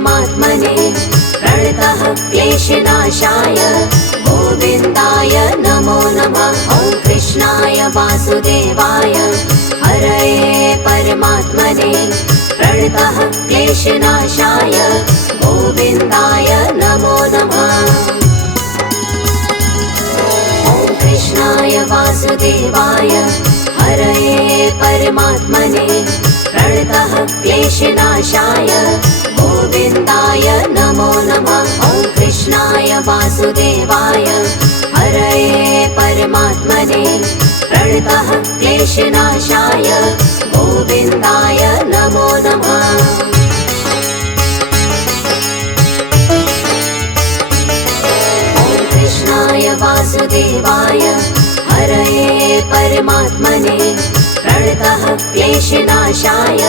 परमात्मने प्रणतः क्लेशनाशाय गोविन्दाय नमो नमः। ॐ कृष्णाय वासुदेवाय हरये परमात्मने प्रणतः क्लेशनाशाय गोविन्दाय नमो नमः। ॐ कृष्णाय वासुदेवाय हरये परमात्मने प्रणतः क्लेशनाशाय गोविन्दाय नमो नमः। ॐ कृष्णाय वासुदेवाय हरये परमात्मने प्रणतः क्लेशनाशाय गोविन्दाय नमो नमः। ॐ कृष्णाय वासुदेवाय हरये परमात्मने प्रणतः क्लेशनाशाय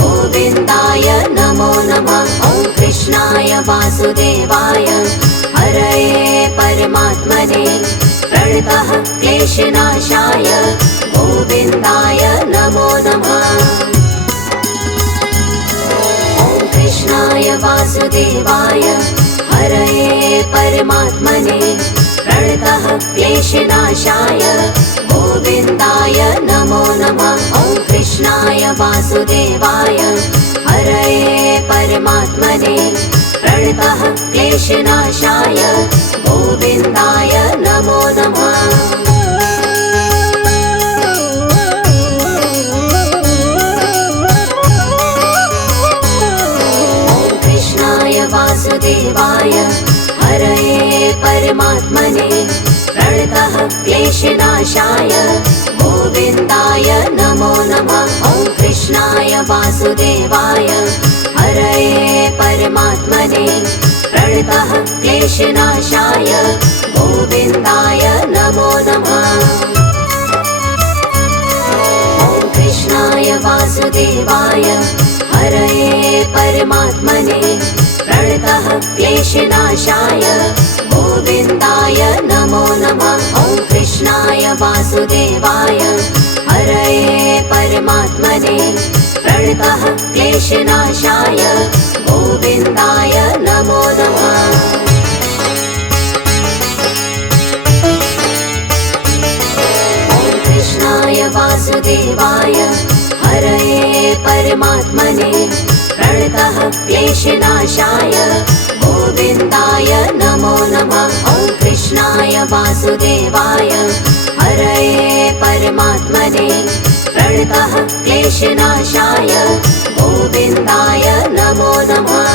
गोविन्दाय नमो नमः। ॐ कृष्णाय वासुदेवाय हरये परमात्मने प्रणतः क्लेशनाशाय गोविन्दाय नमो नमः। ॐ कृष्णाय वासुदेवाय हरये परमात्मने प्रणतः क्लेशनाशाय गोविन्दाय नमो नमः। ॐ कृष्णाय वासुदेवाय हरये परमात्मने प्रणतः क्लेशनाशाय गोविन्दाय नमो नमः। ॐ कृष्णाय वासुदेवाय हरये परमात्मने प्रणतः क्लेशनाशाय गोविन्दाय नमो नमः। ॐ कृष्णाय वासुदेवाय हरये परमात्मने प्रणतः क्लेशनाशाय गोविन्दाय नमो नमः। ॐ कृष्णाय वासुदेवाय हरये परमात्मने प्रणतः क्लेशनाशाय गोविन्दाय नमो नमः। ॐ कृष्णाय वासुदेवाय हरये परमात्मने प्रणतः क्लेशनाशाय गोविन्दाय नमो नमः। ॐ कृष्णाय वासुदेवाय हरये परमात्मने प्रणतः क्लेशनाशाय गोविन्दाय नमो नमः। ॐ कृष्णाय वासुदेवाय हरये परमात्मने प्रणतः क्लेशनाशाय गोविन्दाय नमो नमः।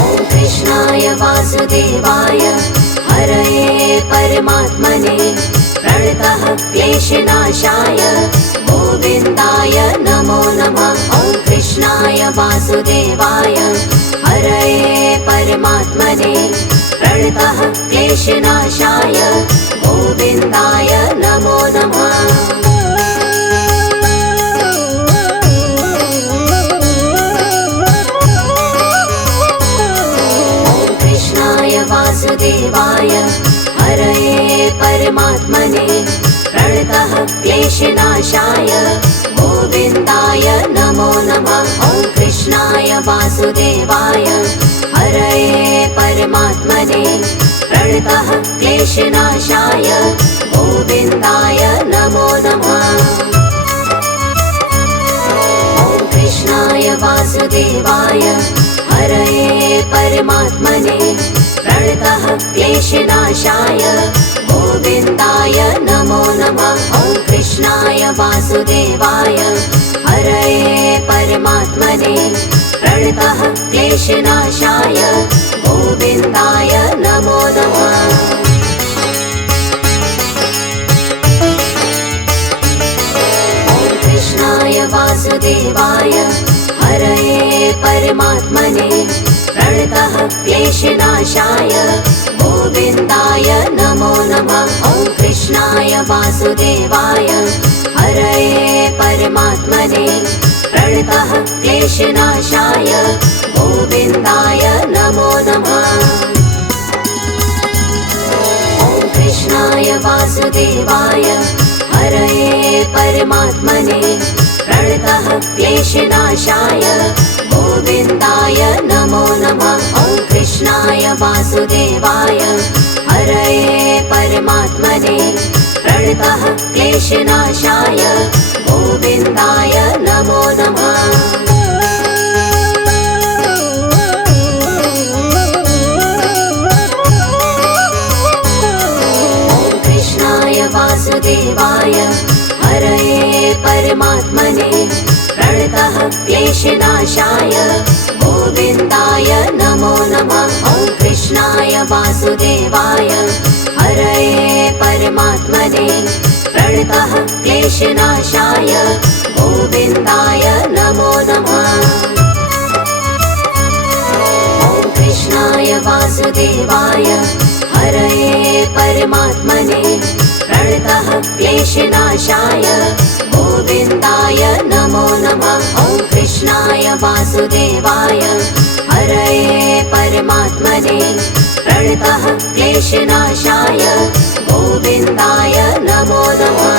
ॐ कृष्णाय वासुदेवाय हरये परमात्मने प्रणतः क्लेशनाशाय गोविन्दाय नमो नमः। ॐ कृष्णाय वासुदेवाय हरये परमात्मने प्रणतः क्लेशनाशाय गोविन्दाय नमो नमः। ॐ कृष्णाय वासुदेवाय हरये परमात्मने प्रणतः क्लेशनाशाय गोविन्दाय नमो नमः। ॐ कृष्णाय वासुदेवाय हरये परमात्मने प्रणतः क्लेशनाशाय गोविन्दाय नमो नमः। ॐ कृष्णाय वासुदेवाय हरये परमात्मने प्रणतः क्लेशनाशाय गोविन्दाय नमो नमः। ॐ कृष्णाय वासुदेवाय हरये परमात्मने प्रणतः क्लेशनाशाय गोविन्दाय नमो नमः। ॐ कृष्णाय वासुदेवाय हरये परमात्मने प्रणतः क्लेशनाशाय गोविन्दाय नमो नमः। ॐ कृष्णाय वासुदेवाय हरये परमात्मने प्रणतः क्लेशनाशाय गोविन्दाय नमो नमः। ॐ कृष्णाय वासुदेवाय हरये परमात्मने प्रणतः क्लेशनाशाय गोविन्दाय नमो नमः। ॐ कृष्णाय वासुदेवाय हरये परमात्मने प्रणतः क्लेशनाशाय गोविन्दाय नमो नमः। वासुदेवाय हरये परमात्मने प्रणतः क्लेशनाशाय गोविन्दाय नमो नमः। ॐ कृष्णाय वासुदेवाय हरये परमात्मने प्रणतः क्लेशनाशाय गोविन्दाय नमो नमः। ॐ कृष्णाय वासुदेवाय हरये परमात्मने प्रणतः क्लेशनाशाय गोविन्दाय नमो नमः। ॐ कृष्णाय वासुदेवाय हरये परमात्मने प्रणतः क्लेशनाशाय गोविन्दाय नमो नमः।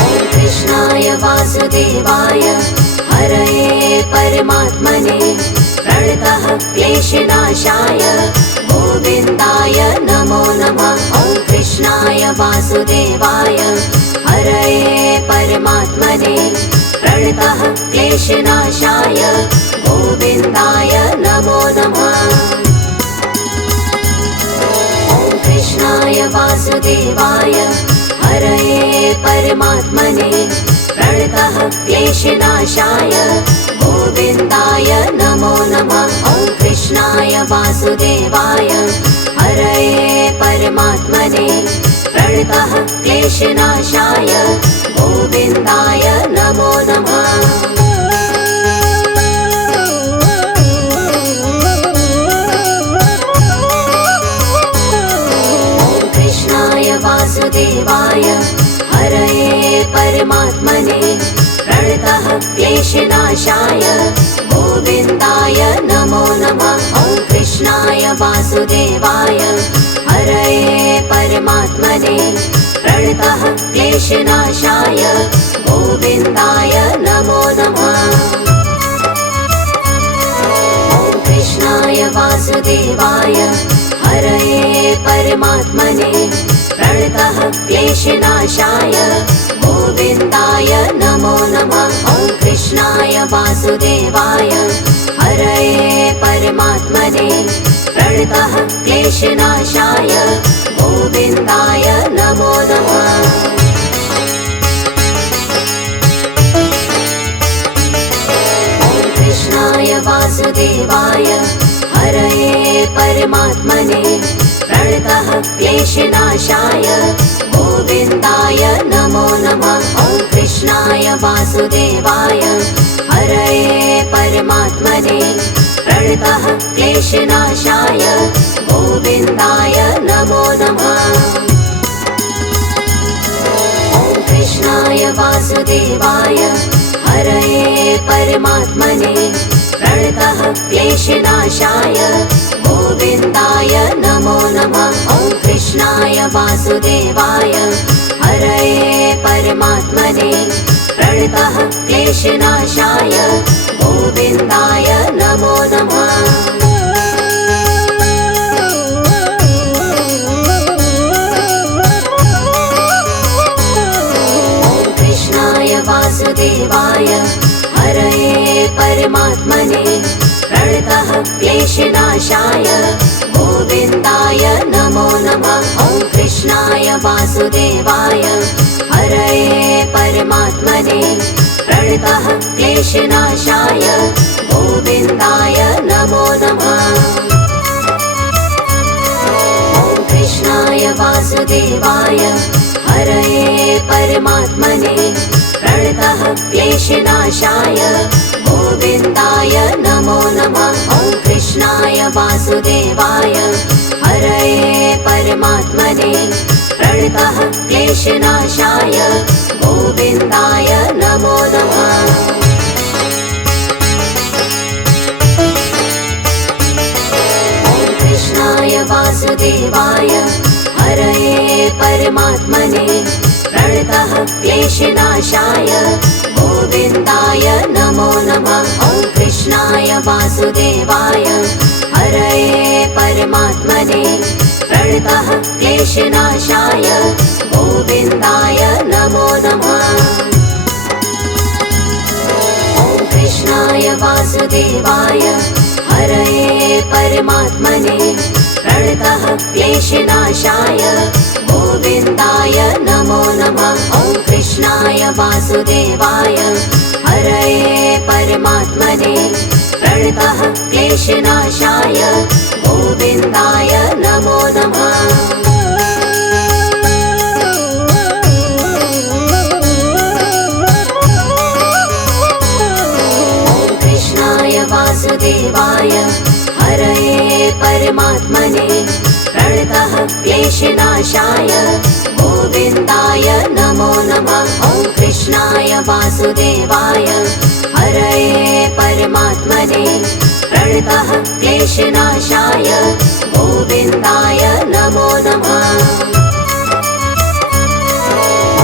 ॐ कृष्णाय वासुदेवाय हरये परमात्मने प्रणतः क्लेशनाशाय गोविन्दाय नमो नमः। ॐ कृष्णाय वासुदेवाय हरये परमात्मने प्रणतः क्लेशनाशाय गोविन्दाय नमो नमः। ॐ कृष्णाय वासुदेवाय हरये परमात्मने प्रणतः क्लेशनाशाय गोविन्दाय नमो नमः। ॐ कृष्णाय वासुदेवाय हरये परमात्मने प्रणतः क्लेशनाशाय गोविन्दाय नमो नमः। ॐ कृष्णाय वासुदेवाय हरये परमात्मने प्रणतः क्लेशनाशाय गोविन्दाय नमो नमः। ॐ कृष्णाय वासुदेवाय हरये परमात्मने प्रणतः क्लेशनाशाय गोविन्दाय नमो नमः। ॐ कृष्णाय वासुदेवाय हरये परमात्मने प्रणतः क्लेशनाशाय गोविन्दाय नमो नमः। ॐ कृष्णाय वासुदेवाय हरये परमात्मने प्रणतः क्लेशनाशाय गोविन्दाय नमो नमः। ॐ कृष्णाय वासुदेवाय हरये परमात्मने प्रणतः क्लेशनाशाय गोविन्दाय नमो नमः। ॐ कृष्णाय वासुदेवाय हरये परमात्मने प्रणतः क्लेशनाशाय गोविन्दाय नमो नमः। ॐ कृष्णाय वासुदेवाय हरये परमात्मने प्रणतः क्लेशनाशाय गोविन्दाय नमो नमः। ॐ कृष्णाय वासुदेवाय हरये परमात्मने प्रणतः क्लेशनाशाय गोविन्दाय नमो नमः। ॐ कृष्णाय वासुदेवाय हरये परमात्मने प्रणतः क्लेशनाशाय गोविन्दाय नमो नमः। ॐ कृष्णाय वासुदेवाय हरये परमात्मने प्रणतः क्लेशनाशाय गोविन्दाय नमो नमः। ॐ कृष्णाय वासुदेवाय हरये परमात्मने प्रणतः क्लेशनाशाय गोविन्दाय नमो नमः। ॐ कृष्णाय वासुदेवाय हरये परमात्मने प्रणतः क्लेशनाशाय गोविन्दाय नमो नमः। ॐ कृष्णाय वासुदेवाय हरये परमात्मने प्रणतः क्लेशनाशाय क्लेशनाशाय गोविन्दाय नमो नमः। ॐ कृष्णाय वासुदेवाय हरये परमात्मने प्रणतः क्लेशनाशाय गोविन्दाय नमो नमः। ॐ कृष्णाय वासुदेवाय हरये परमात्मने प्रणतः क्लेशनाशाय गोविन्दाय नमो नमः। ॐ कृष्णाय वासुदेवाय हरये परमात्मने प्रणतः क्लेशनाशाय गोविन्दाय नमो नमः। वासुदेवाय हरये परमात्मने प्रणतः क्लेशनाशाय गोविन्दाय नमो नमः। ॐ कृष्णाय वासुदेवाय हरये परमात्मने प्रणतः क्लेशनाशाय गोविन्दाय नमो नमः।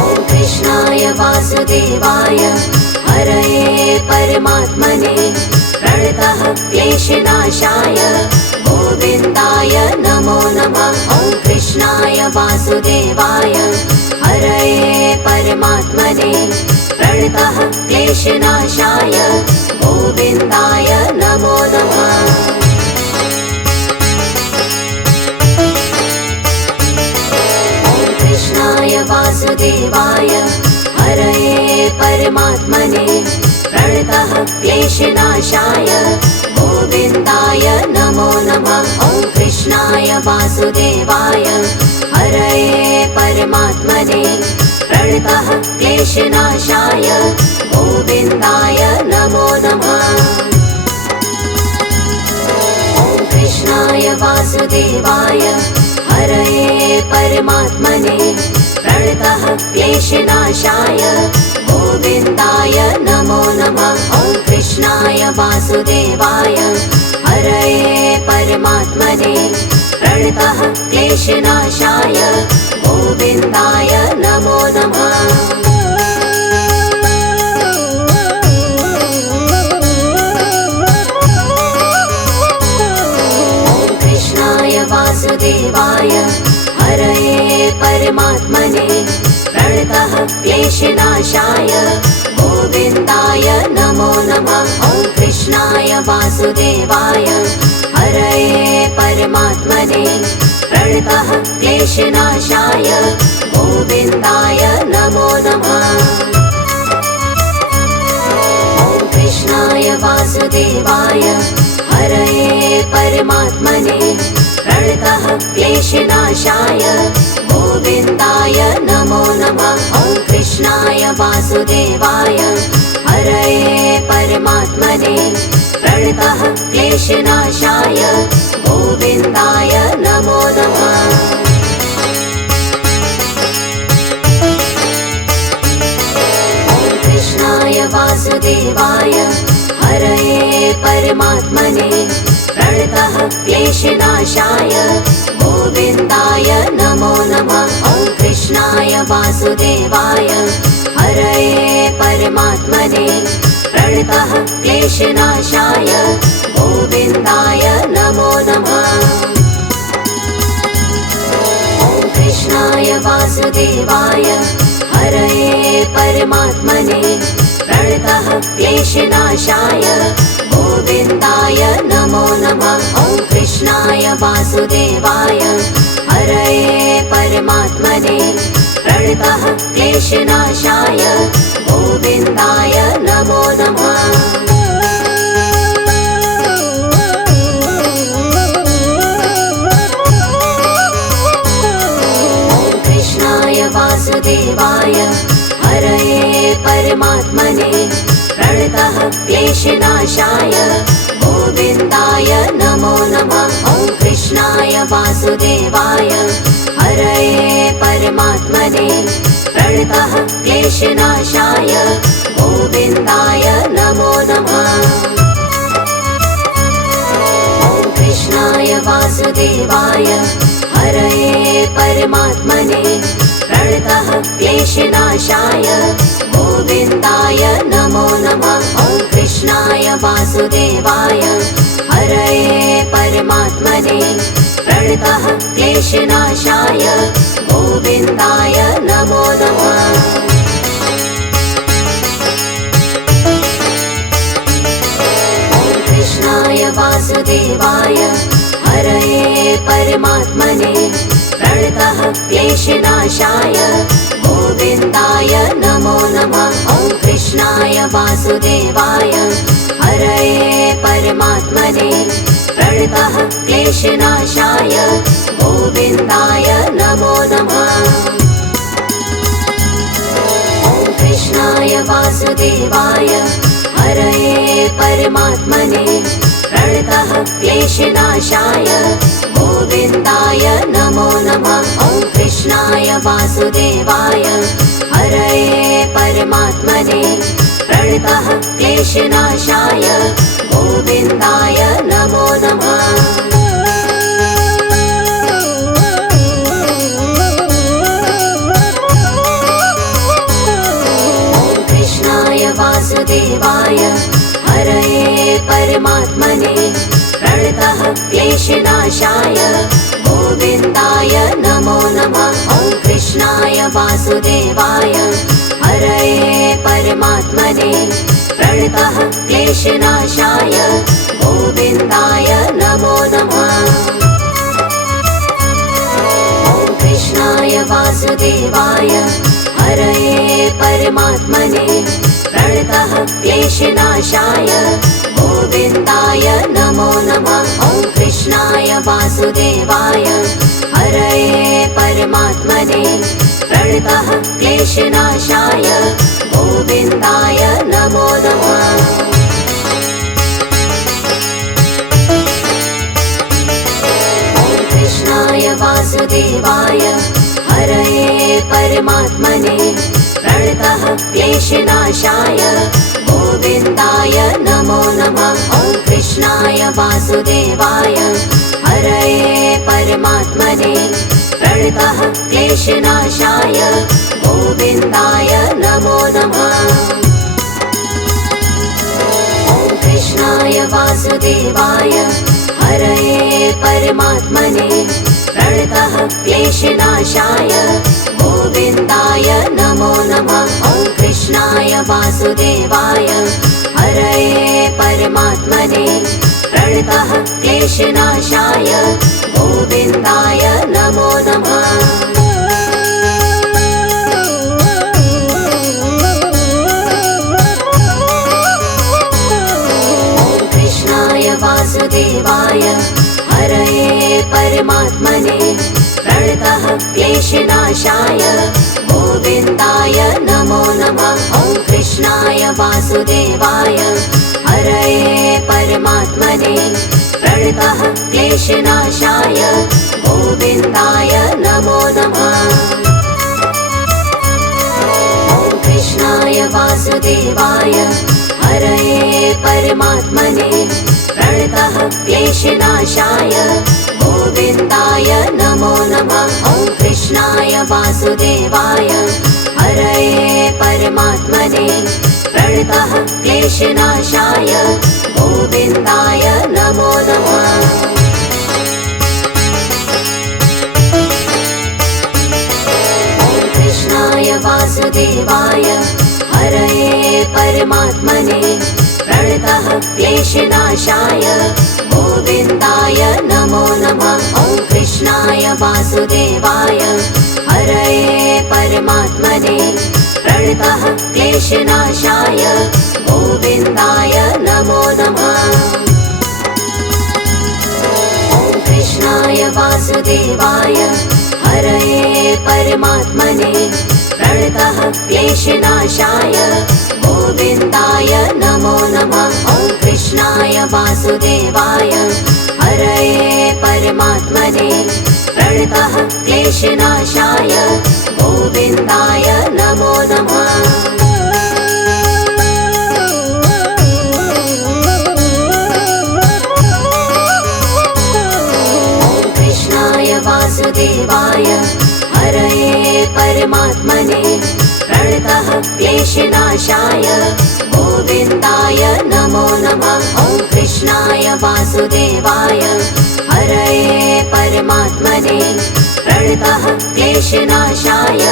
ॐ कृष्णाय वासुदेवाय हरये परमात्मने प्रणतः क्लेशनाशाय गोविन्दाय नमो नमः। ॐ कृष्णाय वासुदेवाय हरये परमात्मने प्रणतः क्लेशनाशाय गोविन्दाय नमो नमः। ॐ कृष्णाय वासुदेवाय हरये परमात्मने प्रणतः क्लेशनाशाय गोविन्दाय नमो नमः। ॐ कृष्णाय वासुदेवाय हरये परमात्मने प्रणतः क्लेशनाशाय गोविन्दाय नमो नमः। ॐ कृष्णाय वासुदेवाय हरये परमात्मने प्रणतः क्लेशनाशाय गोविन्दाय नमो नमः। ॐ कृष्णाय वासुदेवाय हरये परमात्मने प्रणतः क्लेशनाशाय गोविन्दाय नमो नमः। ॐ कृष्णाय वासुदेवाय हरये परमात्मने प्रणतः क्लेशनाशाय गोविन्दाय नमो नमः। ॐ कृष्णाय वासुदेवाय हरये परमात्मने प्रणतः क्लेशनाशाय गोविन्दाय नमो नमः। ॐ कृष्णाय वासुदेवाय हरये परमात्मने प्रणतः क्लेशनाशाय गोविन्दाय नमो नमः। ॐ कृष्णाय वासुदेवाय हरये परमात्मने प्रणतः क्लेशनाशाय गोविन्दाय नमो नमः। ॐ कृष्णाय वासुदेवाय हरये परमात्मने प्रणतः क्लेशनाशाय गोविन्दाय नमो नमः। ॐ कृष्णाय वासुदेवाय हरये परमात्मने प्रणतः क्लेशनाशाय गोविन्दाय नमो नमः। ॐ कृष्णाय वासुदेवाय हरये परमात्मने प्रणतः क्लेशनाशाय गोविन्दाय नमो नमः। ॐ कृष्णाय वासुदेवाय हरये परमात्मने प्रणतः क्लेशनाशाय गोविन्दाय नमो नमः। ॐ कृष्णाय वासुदेवाय हरये परमात्मने प्रणतः क्लेशनाशाय गोविन्दाय नमो नमः। ॐ कृष्णाय वासुदेवाय हरये परमात्मने प्रणतः क्लेशनाशाय गोविन्दाय नमो नमः। ॐ कृष्णाय वासुदेवाय हरये परमात्मने प्रणतः प्रणतः क्लेशनाशाय गोविन्दाय नमो नमः। ॐ कृष्णाय वासुदेवाय हरये परमात्मने प्रणतः क्लेशनाशाय गोविन्दाय नमो नमः। कृष्णाय वासुदेवाय हरये परमात्मने प्रणतः क्लेशनाशाय गोविन्दाय नमो नमः। ॐ कृष्णाय वासुदेवाय हरये परमात्मने प्रणतः क्लेशनाशाय गोविन्दाय नमो नमः। ॐ कृष्णाय वासुदेवाय हरये परमात्मने प्रणतः क्लेशनाशाय गोविन्दाय नमो नमः। ॐ कृष्णाय वासुदेवाय हरये परमात्मने प्रणतः क्लेशनाशाय गोविन्दाय नमो नमः। वासुदेवाय हरये परमात्मने प्रणतः क्लेशनाशाय गोविन्दाय नमो नमः। ॐ कृष्णाय वासुदेवाय हरये परमात्मने प्रणतः क्लेशनाशाय गोविन्दाय नमो नमः। ॐ कृष्णाय वासुदेवाय हरये परमात्मने प्रणतः क्लेशनाशाय गोविन्दाय नमो नमः। ॐ कृष्णाय वासुदेवाय हरये परमात्मने प्रणतः क्लेशनाशाय गोविन्दाय नमो नमः। ॐ कृष्णाय वासुदेवाय हरये परमात्मने प्रणतः क्लेशनाशाय गोविन्दाय नमो नमः। ॐ कृष्णाय वासुदेवाय हरये परमात्मने प्रणतः क्लेशनाशाय गोविन्दाय नमो नमः। ॐ कृष्णाय वासुदेवाय हरये परमात्मने प्रणतः क्लेशनाशाय गोविन्दाय नमो नमः। ॐ कृष्णाय वासुदेवाय हरये परमात्मने प्रणतः क्लेशनाशाय गोविन्दाय नमो नमः। ॐ कृष्णाय वासुदेवाय हरये परमात्मने प्रणतः क्लेशनाशाय गोविन्दाय नमो नमः। ॐ कृष्णाय वासुदेवाय हरये परमात्मने प्रणतः क्लेशनाशाय गोविन्दाय नमो नमः। ॐ कृष्णाय वासुदेवाय हरये परमात्मने प्रणतः क्लेशनाशाय गोविन्दाय नमो नमः। ॐ कृष्णाय वासुदेवाय हरये परमात्मने प्रणतः क्लेशनाशाय गोविन्दाय नमो नमः। ॐ कृष्णाय वासुदेवाय हरये परमात्मने प्रणतः क्लेशनाशाय गोविन्दाय नमो नमः। ॐ कृष्णाय वासुदेवाय हरये परमात्मने प्रणतः क्लेशनाशाय गोविन्दाय नमो नमः। ॐ कृष्णाय वासुदेवाय हरये परमात्मने प्रणतः क्लेशनाशाय गोविन्दाय नमो नमः। ॐ कृष्णाय वासुदेवाय हरये परमात्मने प्रणतः क्लेशनाशाय गोविन्दाय नमो नमः। ॐ कृष्णाय वासुदेवाय हरये परमात्मने क्लेशनाशाय गोविन्दाय नमो नमः। ॐ कृष्णाय वासुदेवाय हरये परमात्मने प्रणतः क्लेशनाशाय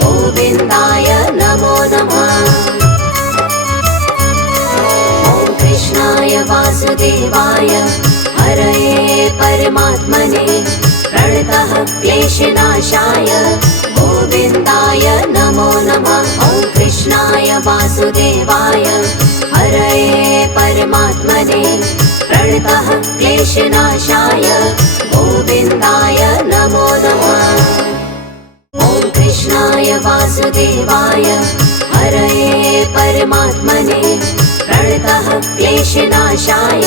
गोविन्दाय नमो नमः। ॐ कृष्णाय वासुदेवाय हरये परमात्मने प्रणतः क्लेशनाशाय गोविन्दाय नमो नमः। ॐ कृष्णाय वासुदेवाय हरये परमात्मने प्रणतः क्लेशनाशाय गोविन्दाय नमो नमः। ॐ कृष्णाय वासुदेवाय हरये परमात्मने प्रणतः क्लेशनाशाय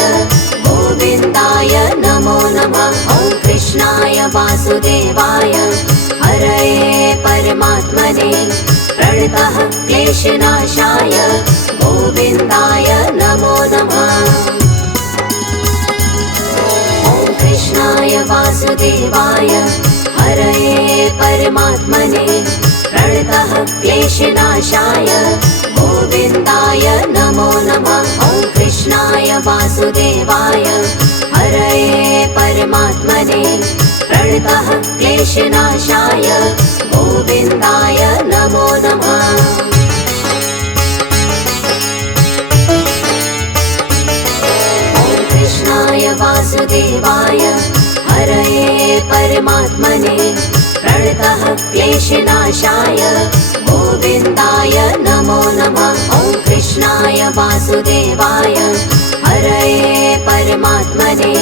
गोविन्दाय नमो नमः। ॐ कृष्णाय वासुदेवाय हरये परमात्मने प्रणतः क्लेशनाशाय गोविन्दाय नमो नमः। ॐ कृष्णाय वासुदेवाय हरये परमात्मने प्रणतः क्लेशनाशाय गोविन्दाय नमो नमः। ॐ कृष्णाय वासुदेवाय हरये परमात्मने प्रणतः क्लेशनाशाय गोविन्दाय नमो नमः। ॐ कृष्णाय वासुदेवाय हरये परमात्मने प्रणतः क्लेशनाशाय गोविन्दाय नमो नमः। ॐ कृष्णाय वासुदेवाय हरये परमात्मने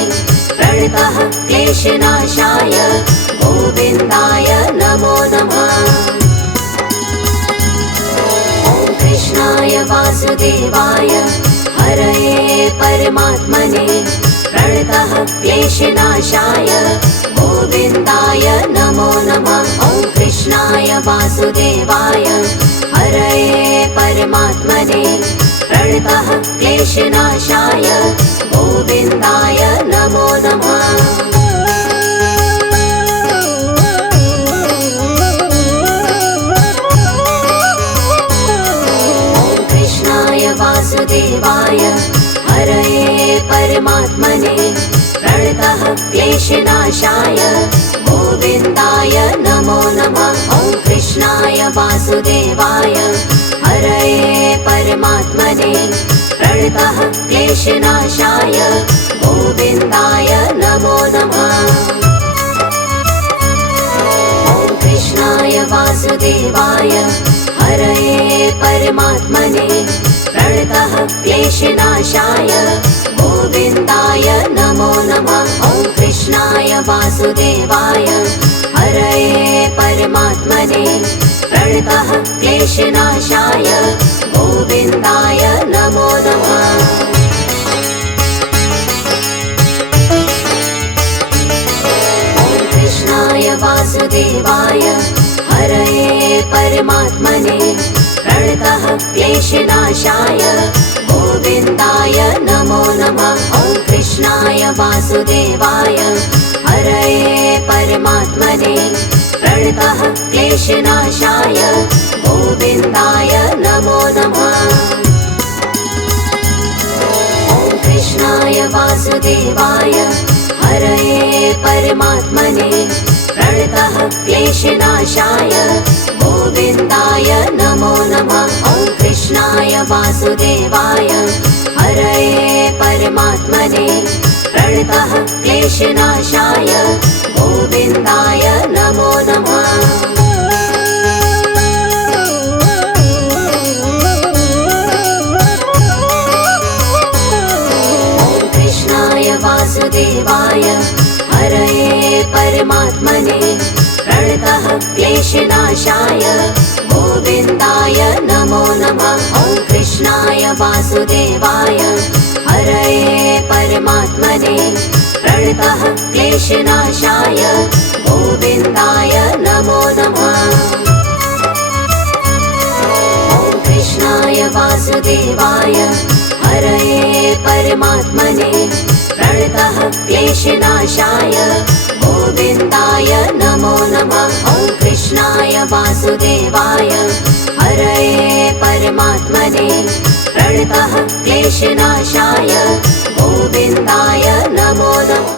प्रणतः क्लेशनाशाय गोविन्दाय नमो नमः। ॐ कृष्णाय वासुदेवाय हरये परमात्मने प्रणतः क्लेशनाशाय गोविन्दाय नमो नमः। ॐ कृष्णाय वासुदेवाय हरये परमात्मने प्रणतः क्लेशनाशाय गोविन्दाय नमो नमः। ॐ कृष्णाय वासुदेवाय हरये परमात्मने प्रणतः क्लेशनाशाय गोविन्दाय नमो नमः। ॐ कृष्णाय वासुदेवाय हरये परमात्मने प्रणतः क्लेशनाशाय गोविन्दाय नमो नमः। ॐ कृष्णाय वासुदेवाय हरये परमात्मने प्रणतः क्लेशनाशाय गोविन्दाय नमो नमः। ॐ कृष्णाय वासुदेवाय हरये परमात्मने प्रणतः क्लेशनाशाय गोविन्दाय नमो नमः। ॐ कृष्णाय वासुदेवाय हरये परमात्मने प्रणतः क्लेशनाशाय गोविन्दाय नमो नमः। ॐ कृष्णाय वासुदेवाय हरये परमात्मने प्रणतः क्लेशनाशाय गोविन्दाय नमो नमः। ॐ कृष्णाय वासुदेवाय हरये परमात्मने प्रणतः क्लेशनाशाय गोविन्दाय नमो नमः। ॐ कृष्णाय वासुदेवाय हरये परमात्मने प्रणतः क्लेशनाशाय गोविन्दाय नमो नमः। ॐ कृष्णाय वासुदेवाय हरये परमात्मने प्रणतः क्लेशनाशाय गोविन्दाय नमो नमः। ॐ कृष्णाय वासुदेवाय हरये परमात्मने प्रणतः क्लेशनाशाय गोविन्दाय नमो नमः। ॐ कृष्णाय वासुदेवाय हरये परमात्मने प्रणतः क्लेशनाशाय गोविन्दाय नमो नमः। ॐ कृष्णाय वासुदेवाय हरये परमात्मने प्रणतः क्लेशनाशाय गोविन्दाय नमो नमः।